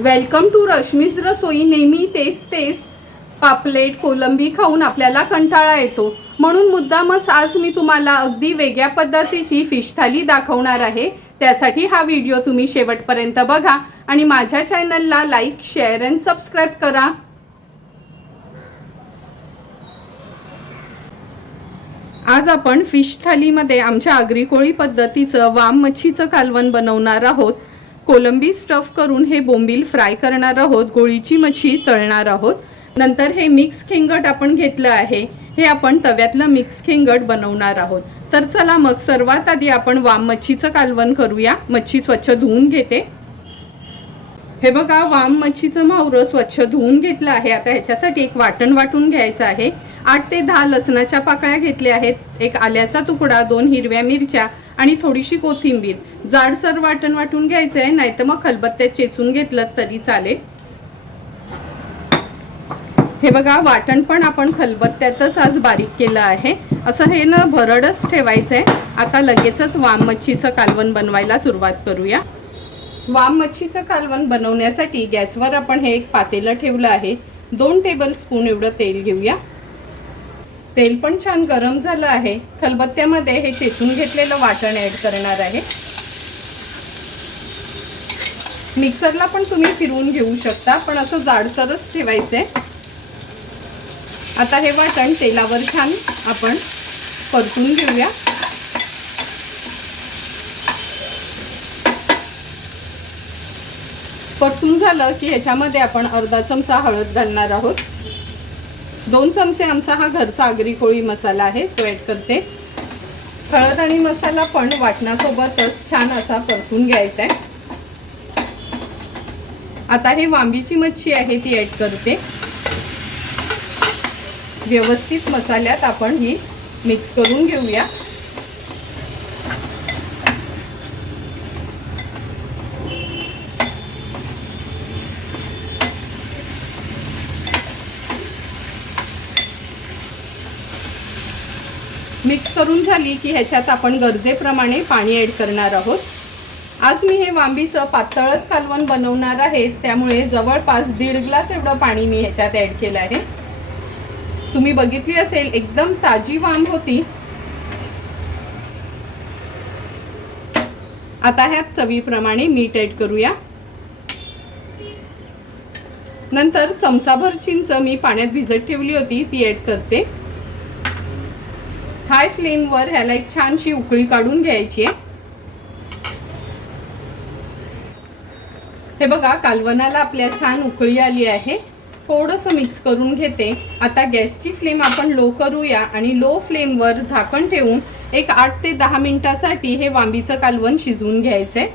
Welcome to Rashmi's रसोई नेहमी तेच तेच. पापलेट कोलंबी खाऊन आपल्याला कंटाळा येतो. म्हणून मुद्दामच आज मी तुम्हाला अगदी वेगळ्या पद्धतीची फिश थाली दाखवणार आहे. त्यासाठी हा व्हिडिओ तुम्ही शेवटपर्यंत बघा आणि माझ्या चॅनलला लाईक शेअर अँड सबस्क्राईब करा. आज आपण फिश थालीमध्ये आमच्या आगरी कोळी पद्धतीचं वाम मच्छीचं कालवण बनवणार आहोत. कोलंबी स्टफ करून हे बोंबील फ्राय करणार आहोत. गोळीची मच्छी तळणार आहोत. नंतर हे मिक्स खेंगट आपण घेतलं आहे. हे आपण तव्यातलं मिक्स खेंगट बनवणार आहोत. तर चला मग सर्वात आधी आपण वाम मच्छीचं कालवण करूया. मच्छी स्वच्छ धुवून घेते. हे बघा वाम मच्छीचं मावरं स्वच्छ धुवून घेतलं आहे. आता ह्याच्यासाठी एक वाटण वाटून घ्यायचं आहे. आठ ते दहा लसणाच्या पाकळ्या घेतल्या आहेत. एक आल्याचा तुकडा दोन हिरव्या मिरच्या आणि थोडीशी कोथिंबीर. जाडसर वाटण वाटून घ्यायचं आहे नाहीतर मग खलबत्त्यात चेचून घेतलं तरी चालेल. हे बघा वाटण पण आपण खलबत्त्यातच आज बारीक केलं आहे. असं हे ना भरडच ठेवायचं आहे आता लगेचच वाम मच्छीचं कालवण बनवायला सुरुवात करूया. वाम मच्छीचं कालवण बनवण्यासाठी गॅसवर आपण हे एक पातेलं ठेवलं आहे. दोन टेबल स्पून एवढं तेल घेऊया. तेल पण छान गरम झालं आहे. खलबत्त्यामध्ये हे चेचून घेतलेलं वाटण ॲड करणार आहे. मिक्सरला पण तुम्ही फिरवून घेऊ शकता पण असं जाडसरच ठेवायचं आहे आता हे वाटण तेलावर छान आपण परतून घेऊया. परतून झालं की ह्याच्यामध्ये आपण अर्धा चमचा हळद घालणार आहोत. दोन चमचे आमचा हा घरचा आगरी कोळी मसाला आहे तो ॲड करते. हळद आणि मसाला पण वाटणासोबतच छान असा परतून घ्यायचा आहे. आता हे वांबीची मच्छी आहे ती ॲड करते. व्यवस्थित मसाल्यात आपण ही मिक्स करून घेऊया. मिक्स करून झाली की ह्याच्यात आपण गरजेप्रमाणे पाणी ॲड करणार आहोत. आज मी हे वांबीचं पातळच कालवण बनवणार आहे त्यामुळे जवळपास दीड ग्लास एवढं पाणी मी ह्याच्यात ॲड केलं आहे. तुम्ही बघितली असेल एकदम ताजी वांब होती. आता ह्यात चवीप्रमाणे मीठ ॲड करूया. नंतर चमचाभर चिंच मी पाण्यात भिजत ठेवली होती ती ॲड करते. हाय फ्लेमवर ह्याला एक छानशी उकळी काढून घ्यायची आहे. हे बघा कालवनाला आपल्या छान उकळी आली आहे. थोडंसं मिक्स करून घेते. आता गॅसची फ्लेम आपण लो करूया आणि लो फ्लेमवर झाकण ठेवून एक आठ ते दहा मिनिटासाठी हे वांबीचं कालवण शिजवून घ्यायचं आहे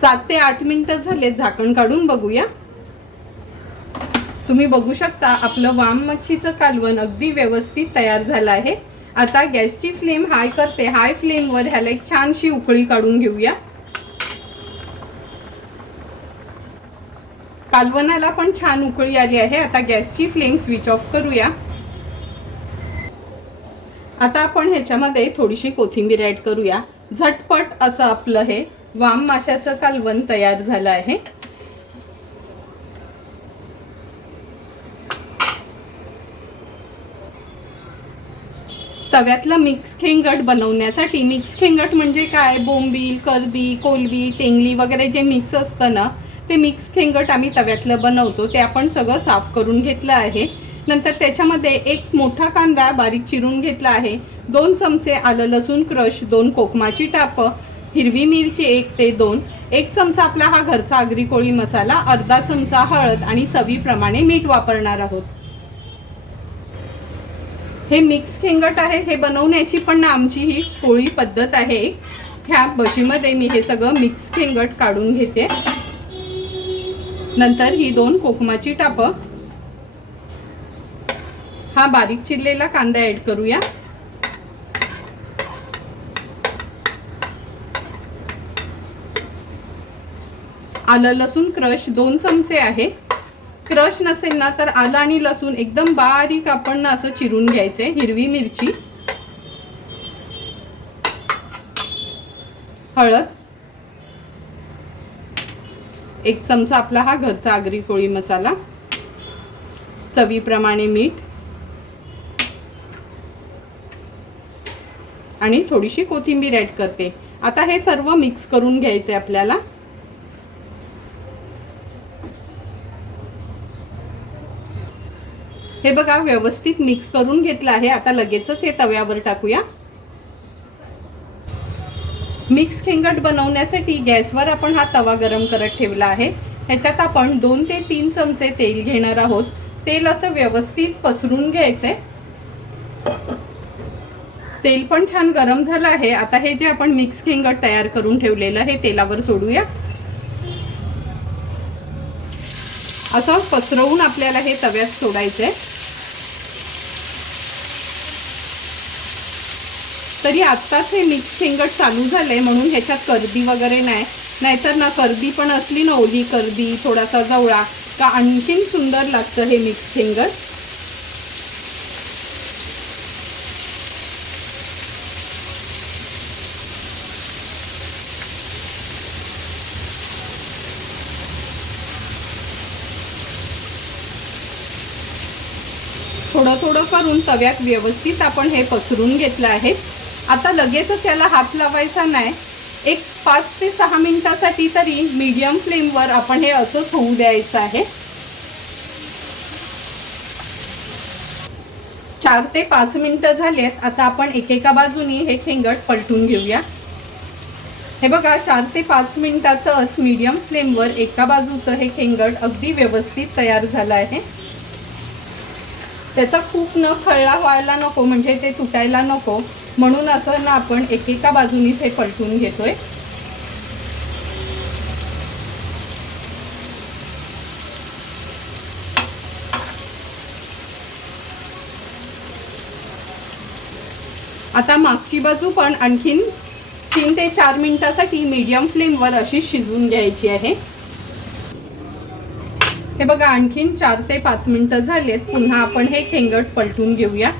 सात ते आठ मिनटं झाले झाकण काढून बघूया. तुम्ही बघू शकता आपलं वाम मच्छीचं कालवण अगदी व्यवस्थित तयार झालं आहे. आता गॅसची फ्लेम हाय करते. हाय फ्लेमवर ह्याला एक छानशी उकळी काढून घेऊया. कालवनाला पण छान उकळी आली आहे. आता गॅसची फ्लेम स्विच ऑफ करूया. आता आपण ह्याच्यामध्ये थोडीशी कोथिंबीर ॲड करूया. झटपट असं आपलं हे वाम माशाचं कालवण तयार झालं आहे. तव्यातलं मिक्स खेंगट बनवण्यासाठी मिक्स खेंगट म्हणजे काय? बोंबील कर्दी कोलबी टेंगली वगैरे जे मिक्स असतं ना ते मिक्स खेंगट आम्ही तव्यातलं बनवतो. ते आपण सगळं साफ करून घेतलं आहे. नंतर त्याच्यामध्ये एक मोठा कांदा बारीक चिरून घेतला आहे. दोन चमचे आलं लसूण क्रश दोन कोकमाची टापं हिरवी मिरची एक ते दोन. एक चमचा आपला हा घरचा आगरी कोळी मसाला अर्धा चमचा हळद आणि चवीप्रमाणे मीठ वापरणार आहोत. हे मिक्स खेंगट आहे हे बनवण्याची पण ना आमची ही पोळी पद्धत आहे. ह्या भजीमध्ये मी हे सगळं मिक्स खेंगट काढून घेते. नंतर ही दोन कोकमाची टापं. हा बारीक चिरलेला कांदा ॲड करूया. आलं लसूण क्रश दोन चमचे आहे. क्रश नसेल ना तर आलं आणि लसूण एकदम बारीक आपण ना असं चिरून घ्यायचं हिरवी मिरची हळद एक चमचा आपला हा घरचा आगरी कोळी मसाला चवीप्रमाणे मीठ आणि थोडीशी कोथिंबीर ॲड करते. आता हे सर्व मिक्स करून घ्यायचे आपल्याला. हे बघा व्यवस्थित मिक्स करून घेतलं आहे. आता लगेचच हे तव्यावर टाकूया. मिक्स खेंगट बनवण्यासाठी गॅसवर आपण हा तवा गरम करत ठेवला आहे. ह्याच्यात आपण दोन ते तीन चमचे तेल घेणार आहोत. तेल असं व्यवस्थित पसरून घ्यायचंय. तेल पण छान गरम झालं आहे. आता हे जे आपण मिक्स खेंगट तयार करून ठेवलेलं हे तेलावर सोडूया. असं पसरवून आपल्याला हे तव्यात सोडायचं आहे तरी आत्ताच हे मिक्स शेंगट चालू झालंय म्हणून ह्याच्यात कर्दी वगैरे नाही. नाहीतर ना कर्दी पण असली ना ओली कर्दी थोडासा जवळा. का आणखीन सुंदर लागतं हे मिक्स शेंगट थोडं थोडं करून तव्यात व्यवस्थित आपण हे पसरून घेतलं आहे. आता लगेचच याला हात लावायचा नाही. एक पाच ते सहा मिनिटासाठी तरी मीडियम फ्लेमवर आपण हे असंच होऊ द्यायचं आहे. चार ते पाच मिनटं झालेत. आता आपण एकेका बाजूनी हे खेंगट पलटून घेऊया. हे बघा चार ते पाच मिनिटातच मीडियम फ्लेमवर एका बाजूचं हे खेंगट अगदी व्यवस्थित तयार झालं आहे. त्याचा खूप न खळला व्हायला नको म्हणजे ते तुटायला नको. म्हणून असं ना आपण एकेका बाजूनीच हे पलटून घेतोय. आता मागची बाजू पण आणखीन तीन ते चार मिनिटासाठी मीडियम फ्लेमवर अशी शिजवून घ्यायची आहे. हे बघा आणखीन चार ते पाच मिनिटं झालेत. पुन्हा आपण हे खेंगट पलटून घेऊया.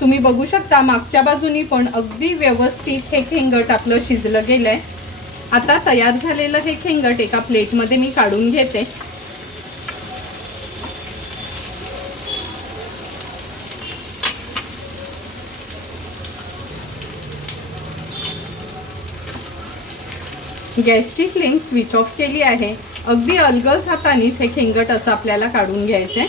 तुम्ही बघू शकता मागच्या बाजूनी पण अगदी व्यवस्थित हे खेंगट आपलं शिजलं गेलंय. आता तयार झालेलं हे खेंगट एका प्लेटमध्ये मी काढून घेते. गॅसची फ्लेम स्विच ऑफ केली आहे. अगदी अलगज हातानेच हे खेंगट असं आपल्याला काढून घ्यायचंय.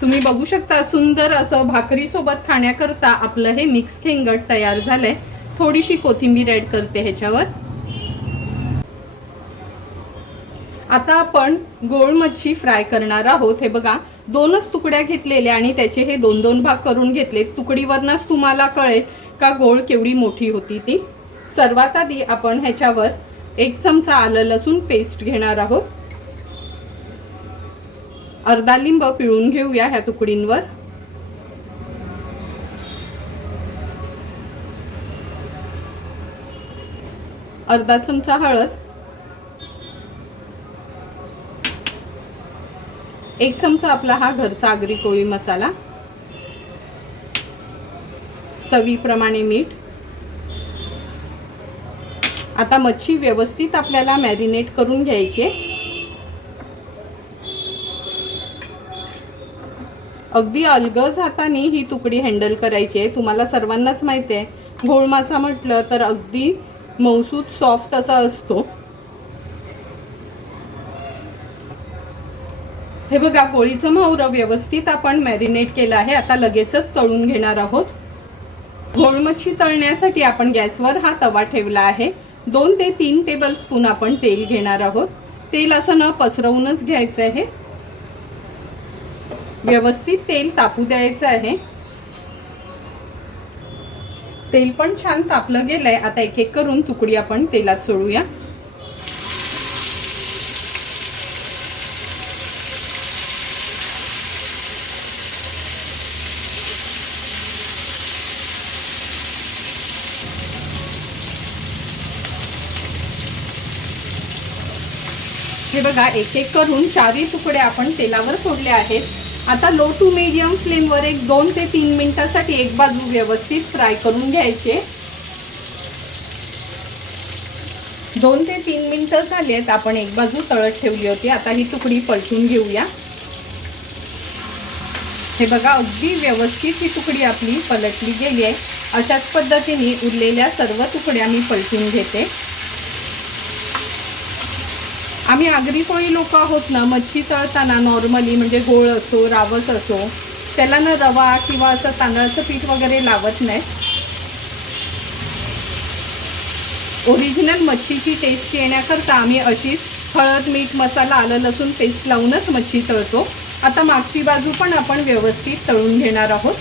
तुम्ही बघू शकता सुंदर असं भाकरीसोबत खाण्याकरता आपलं हे मिक्स खेंगट तयार झालंय. थोडीशी कोथिंबीर ॲड करते ह्याच्यावर. आता आपण गोळ मच्छी फ्राय करणार आहोत. हे बघा दोनच तुकड्या घेतलेल्या आणि त्याचे हे दोन दोन भाग करून घेतले तुकडीवरनच तुम्हाला कळेल का गोळ केवढी मोठी होती ती. सर्वात आधी आपण ह्याच्यावर एक चमचा आलं लसूण पेस्ट घेणार आहोत. अर्धा लिंब पिळून घेऊया ह्या तुकडींवर. अर्धा चमचा हळद. एक चमचा आपला हा घरचा आगरी कोळी मसाला. चवीप्रमाणे मीठ. आता मच्छी व्यवस्थित आपल्याला मॅरिनेट करून घ्यायची आहे. अगदी अलगज हाताने ही तुकडी हँडल करायची आहे. तुम्हाला सर्वांनाच माहिती आहे. घोळ मासा म्हटलं तर अगदी मौसूद सॉफ्ट असा असतो. हे बघा कोळीचं मावरं व्यवस्थित आपण मॅरिनेट केलं आहे. आता लगेचच तळून घेणार आहोत. घोळ मच्छी तळण्यासाठी आपण गॅसवर हा तवा ठेवला आहे. दोन ते तीन टेबल स्पून आपण तेल घेणार आहोत. तेल असं न पसरवूनच घ्यायचं आहे. व्यवस्थित तेल तापू द्यायचं आहे. तेल पण छान तापलं गेलंय. आता एक एक करून तुकडी आपण तेलात सोडूया. हे बघा एक एक करून चारही तुकडे आपण तेलावर सोडले आहेत. आता लो टू मीडियम फ्लेमवर एक दोन ते तीन मिनिटासाठी एक बाजू व्यवस्थित फ्राय करून घ्यायचे. दोन ते तीन मिनिटं झाली आहेत आपण एक बाजू तळत ठेवली होती. आता ही तुकडी पलटून घेऊया. हे बघा अगदी व्यवस्थित ही तुकडी आपली पलटली गेली आहे. अशाच पद्धतीने उरलेल्या सर्व तुकड्या मी पलटून घेते. आम्ही आगरी कोळी लोक आहोत ना मच्छी तळताना नॉर्मली म्हणजे गोळ असो रावस असो त्याला ना रवा किंवा असं तांदळाचं पीठ वगैरे लावत नाही. ओरिजिनल मच्छीची टेस्ट येण्याकरता आम्ही अशीच हळद मीठ मसाला आलं लसूण पेस्ट लावूनच मच्छी तळतो. आता मागची बाजू पण आपण व्यवस्थित तळून घेणार आहोत.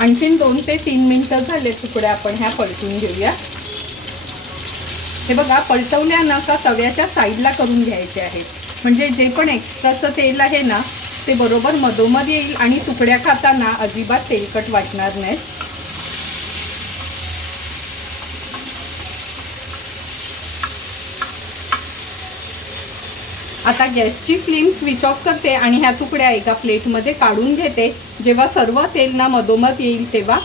आणखीन दोन ते तीन मिनिटं झाले तुकड्या आपण ह्या पलटून घेऊया. हे बघा पलटवल्या का तव्याच्या साईडला करून घ्यायचे आहे म्हणजे जे पण एक्स्ट्राचं तेल आहे ना ते बरोबर मधोमध येईल आणि तुकड्या खाताना अजिबात तेलकट वाटणार नाही. आता गॅसची फ्लेम स्विच ऑफ करते आणि ह्या तुकड्या एका प्लेटमध्ये काढून घेते. जेव्हा सर्व तेल ना मधोमध येईल तेव्हा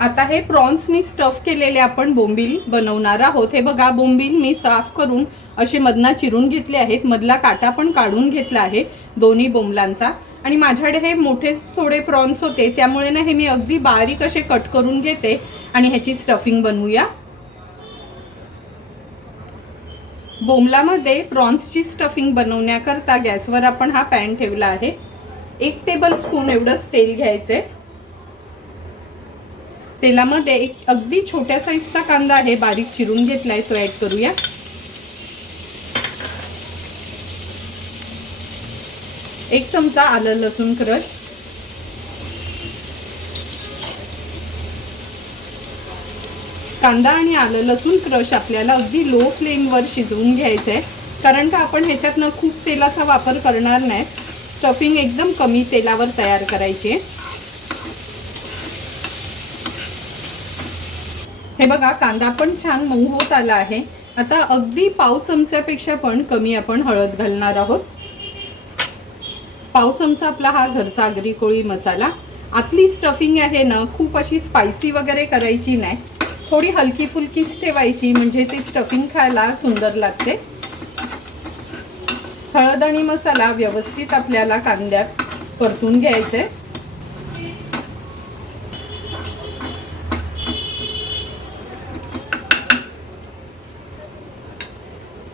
आता हे प्रॉन्सनी स्टफ केलेले आपण बोंबील बनवणार आहोत. हे बघा बोंबील मी साफ करून असे मधना चिरून घेतले आहेत. मधला काटा पण काढून घेतला आहे दोन्ही बोंबलांचा. आणि माझ्याकडे हे मोठे थोडे प्रॉन्स होते त्यामुळे ना हे मी अगदी बारीक असे कट करून घेते आणि ह्याची स्टफिंग बनवूया. बोंबलामध्ये प्रॉन्सची स्टफिंग बनवण्याकरता गॅसवर आपण हा पॅन ठेवला आहे. एक टेबल स्पून एवढंच तेल घ्यायचंय. तेलामध्ये एक अगदी छोट्या साईजचा कांदा आहे. बारीक चिरून घेतलाय तो ऍड करूया. एक चमचा आलं लसूण क्रश. कांदा आणि आलं लसूण क्रश आपल्याला अगदी लो फ्लेमवर शिजवून घ्यायचं आहे कारण का आपण ह्याच्यातनं खूप तेलाचा वापर करणार नाही. स्टफिंग एकदम कमी तेलावर तयार करायची आहे. हे बघा कांदा पण छान मऊ होत आला आहे. आता अगदी पाव चमच्यापेक्षा पण कमी आपण हळद घालणार आहोत. पाव चमचा आपला हा घरचा आगरी कोळी मसाला. आतली स्टफिंग आहे ना खूप अशी स्पायसी वगैरे करायची नाही. थोडी हलकी फुलकीच ठेवायची म्हणजे ती स्टफिंग खायला सुंदर लागते. हळद आणि मसाला व्यवस्थित आपल्याला कांद्यात परतून घ्यायचे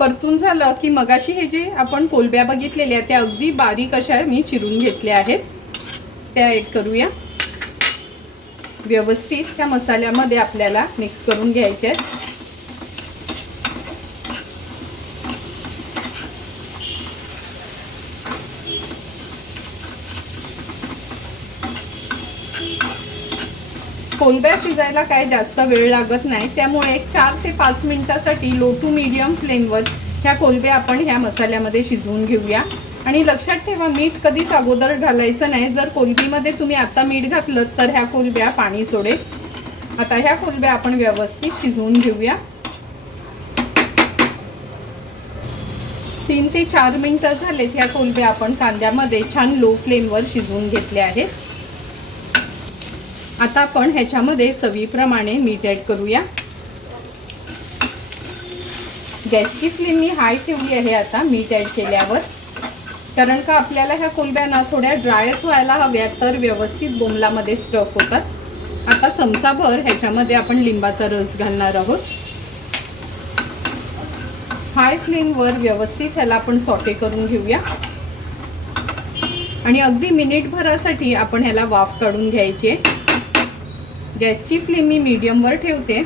परतून झालं की मगाशी हे जे आपण कोलब्या बघितलेल्या त्या अगदी बारीक अशा मी चिरून घेतल्या आहेत. त्या ॲड करूया. व्यवस्थित त्या मसाल्यामध्ये आपल्याला मिक्स करून घ्यायचे आहेत. कोलब्या शिजायला काय जास्त वेळ लागत नाही. त्यामुळे एक चार ते पाच मिनिटासाठी लो टू मीडियम फ्लेमवर ह्या कोलब्या आपण ह्या मसाल्यामध्ये शिजवून घेऊया. आणि लक्षात ठेवा मीठ कधीच अगोदर घालायचं नाही. जर कोलबीमध्ये तुम्ही आता मीठ घातलं तर ह्या कोलब्या पाणी सोडेल. आता ह्या कोलब्या आपण व्यवस्थित शिजवून घेऊया. तीन ते चार मिनिटं झालेत ह्या कोलब्या आपण कांद्यामध्ये छान लो फ्लेमवर शिजवून घेतल्या आहेत. आता आपण ह्याच्यामध्ये चवीप्रमाणे मीठ ॲड करूया. गॅसची फ्लेम मी हाय ठेवली आहे आता मीठ ॲड केल्यावर. कारण का आपल्याला ह्या कोलब्याना थोड्या ड्रायच व्हायला हव्या तर व्यवस्थित बोमलामध्ये स्टफ होतात. आता चमचाभर ह्याच्यामध्ये आपण लिंबाचा रस घालणार आहोत. हाय फ्लेमवर व्यवस्थित ह्याला आपण सॉटे करून घेऊया. आणि अगदी मिनिटभरासाठी आपण ह्याला वाफ काढून घ्यायची. आहे गॅसची फ्लेम मी मीडियमवर ठेवते.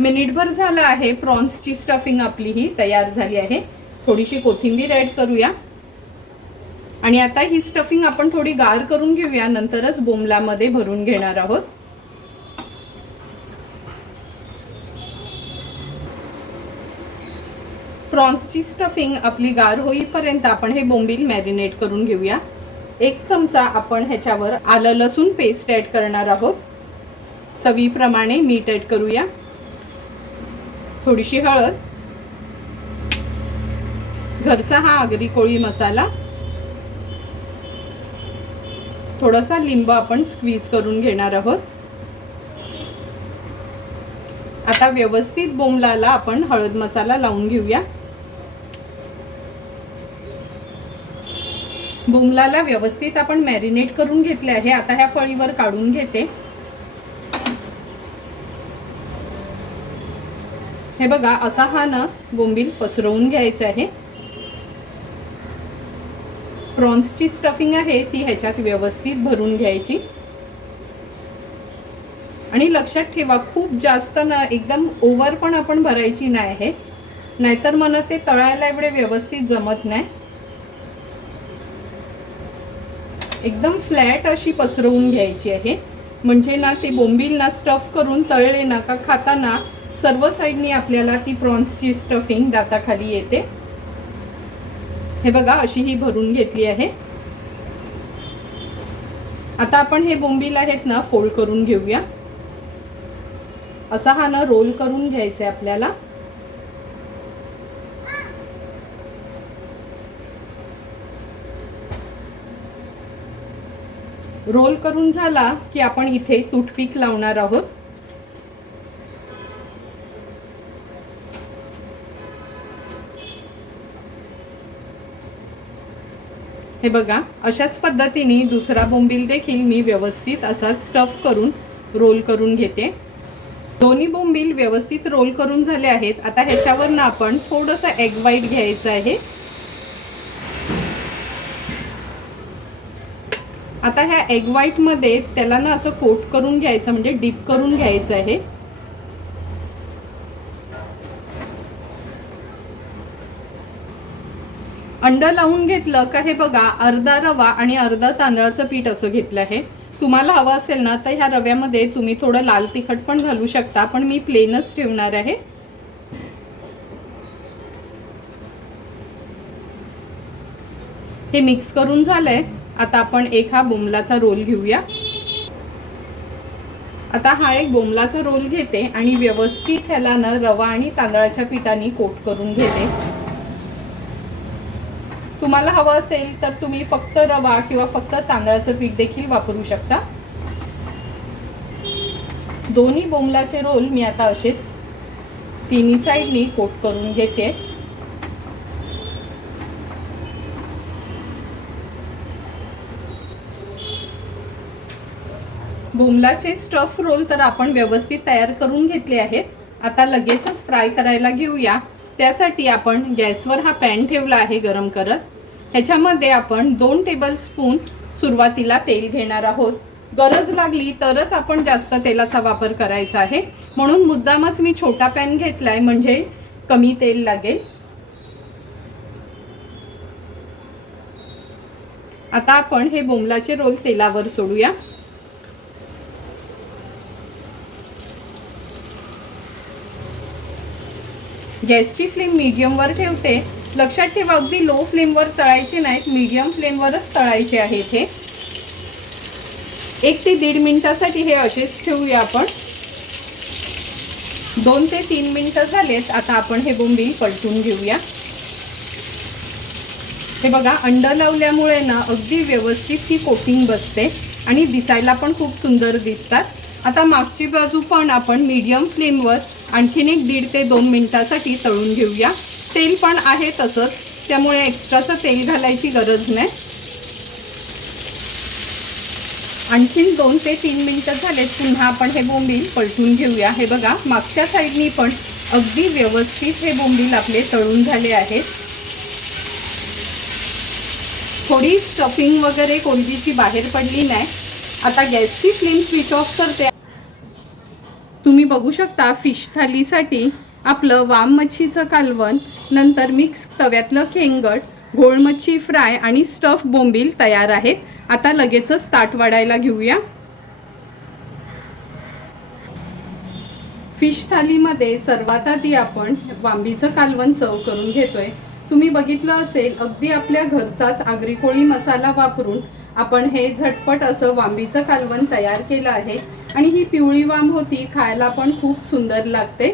मिनिटभर झालं आहे प्रॉन्सची स्टफिंग आपली ही तयार झाली आहे. थोडीशी कोथिंबीर ॲड करूया. आणि आता ही स्टफिंग आपण थोडी गार करून घेऊया नंतरच बोमलामध्ये भरून घेणार आहोत. प्रॉन्सची स्टफिंग आपली गार होईपर्यंत आपण हे बोंबील मॅरिनेट करून घेऊया. एक चमचा आपण ह्याच्यावर आलं लसूण पेस्ट ॲड करणार आहोत. चवीप्रमाणे मीठ ॲड करूया. थोडीशी हळद. घरचा हा आगरी कोळी मसाला. थोडासा लिंब आपण स्क्वीज करून घेणार आहोत. आता व्यवस्थित बोंबलाला आपण हळद मसाला लावून घेऊया. बोंबलाला व्यवस्थित आपण मॅरिनेट करून घेतले आहे आता ह्या फळीवर काढून घेते. हे बघा असा हा ना बोंबील पसरवून घ्यायचा आहे. प्रॉन्सची स्टफिंग आहे ती ह्याच्यात व्यवस्थित भरून घ्यायची. आणि लक्षात ठेवा खूप जास्त ना एकदम ओव्हर पण आपण भरायची नाही आहे. नाहीतर मला ते तळायला एवढे व्यवस्थित जमत नाही. एकदम फ्लॅट अशी पसरवून घ्यायची आहे. म्हणजे ना ते बोंबील ना स्टफ करून तळले ना का खाताना सर्व साईडनी आपल्याला ती प्रॉन्सची स्टफिंग दाताखाली येते. हे बघा अशी ही भरून घेतली आहे. आता आपण हे बोंबील आहेत ना फोल्ड करून घेऊया. असा हा ना रोल करून घ्यायचा आहे आपल्याला. रोल करून झाला की आपण इथे टूथपिक लावणार आहोत. हे बघा अशाच पद्धतीने दुसरा बोंबील देखील मी व्यवस्थित असा स्टफ करून रोल करून घेते. दोन्ही बोंबील व्यवस्थित रोल करून झाले आहेत. आता ह्याच्यावर ना आपण थोडंसं एग व्हाईट घ्यायचं आहे. आता ह्या एग व्हाईटमध्ये त्याला ना असं कोट करून घ्यायचं म्हणजे डीप करून घ्यायचं आहे. अंड लावून घेतलं का हे बघा अर्धा रवा आणि अर्धा तांदळाचं पीठ असं घेतलं आहे. तुम्हाला हवं असेल ना तर ह्या रव्यामध्ये तुम्ही थोडं लाल तिखट पण घालू शकता पण मी प्लेनच ठेवणार आहे. हे मिक्स करून झालंय. आता आपण एक हा बोंबलाचा रोल घेऊया. आता हा एक बोंबलाचा रोल घेते आणि व्यवस्थित ह्याला ना रवा आणि तांदळाच्या पिठाने कोट करून घेते. तुम्हाला हवं असेल तर तुम्ही फक्त रवा किंवा फक्त तांदळाचं पीठ देखील वापरू शकता. दोन्ही बोंबलाचे रोल मी आता असेच तिन्ही साईडनी कोट करून घेते. बोंबलाचे स्टफ रोल तर आपण व्यवस्थित तयार करून घेतले आहेत. आता लगेचच फ्राय करायला घेऊया. त्यासाठी आपण गॅसवर हा पॅन ठेवला आहे गरम करत. ह्याच्यामध्ये आपण दोन टेबल स्पून सुरुवातीला तेल घेणार आहोत. गरज लागली तरच आपण जास्त तेलाचा वापर करायचा आहे. म्हणून मुद्दामच मी छोटा पॅन घेतलाय म्हणजे कमी तेल लागेल. आता आपण हे बोंबलाचे रोल तेलावर सोडूया. गॅसची फ्लेम मीडियमवर ठेवते. लक्षात ठेवा अगदी लो फ्लेमवर तळायचे नाहीत मीडियम फ्लेमवरच तळायचे आहेत हे. एक ते दीड मिनटासाठी हे असेच ठेवूया आपण. दोन ते तीन मिनटं झालेत आता आपण हे बोंबील पलटून घेऊया. हे बघा अंड लावल्यामुळे ना अगदी व्यवस्थित ही कोटिंग बसते आणि दिसायला पण खूप सुंदर दिसतात. आता मागची बाजू पण आपण मीडियम फ्लेमवर आणखीन एक दीड ते दोन मिनिटासाठी तळून घेऊया. तेल पण आहे तसंच त्यामुळे एक्स्ट्राचं तेल घालायची गरज नाही. आणखीन दोन ते तीन मिनिटं झालेत पुन्हा आपण हे बोंबील पलटून घेऊया. हे बघा मागच्या साईडनी पण अगदी व्यवस्थित हे बोंबील आपले तळून झाले आहेत. थोडी स्टफिंग वगैरे कोलजीची बाहेर पडली नाही. आता गॅसची फ्लेम स्विच ऑफ करते तुम्ही बघू शकता फिश थालीसाठी आपलं वाम मच्छीचं कालवण नंतर मिक्स तव्यातलं खेंगट घोळ मच्छी फ्राय आणि स्टफ बोंबील तयार आहेत. आता लगेचच ताट वाढायला घेऊया. फिश थालीमध्ये सर्वात आधी आपण वांबीचं कालवण सर्व करून घेतोय. तुम्ही बघितलं असेल अगदी आपल्या घरचाच आगरी कोळी मसाला वापरून आपण हे झटपट असं वांबीचं कालवण तयार केलं आहे. आणि ही पिवळी वाम होती खायला पण खूप सुंदर लागते.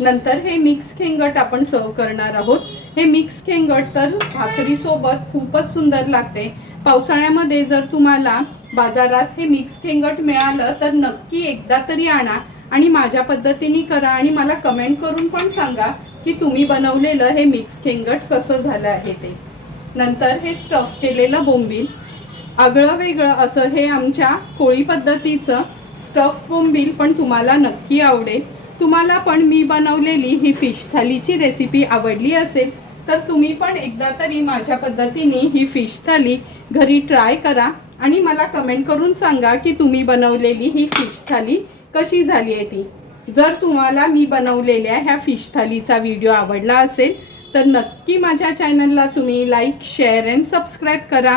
नंतर हे मिक्स खेंगट आपण सर्व करणार आहोत. हे मिक्स खेंगट तर भाकरीसोबत खूपच सुंदर लागते. पावसाळ्यामध्ये जर तुम्हाला बाजारात हे मिक्स खेंगट मिळालं तर नक्की एकदा तरी आणा आणि माझ्या पद्धतीने करा आणि मला कमेंट करून पण सांगा की तुम्ही बनवलेलं हे मिक्स खेंगट कसं झालं आहे ते. नंतर हे स्टफ केलेलं बोंबील आगळं वेगळं असं हे आमच्या कोळी पद्धतीचं स्टफ बोंबील पण तुम्हाला नक्की आवडेल. तुम्हाला पण मी बनवलेली ही फिश थालीची रेसिपी आवडली असेल तर तुम्ही पण एकदा तरी माझ्या पद्धतीने ही फिश थाली घरी ट्राय करा आणि मला कमेंट करून सांगा की तुम्ही बनवलेली ही फिश थाली कशी झाली आहे ती. जर तुम्हाला मी बनवलेल्या ह्या फिश थालीचा व्हिडिओ आवडला असेल तर नक्की माझ्या चॅनलला तुम्ही लाईक शेअर अँड सबस्क्राईब करा.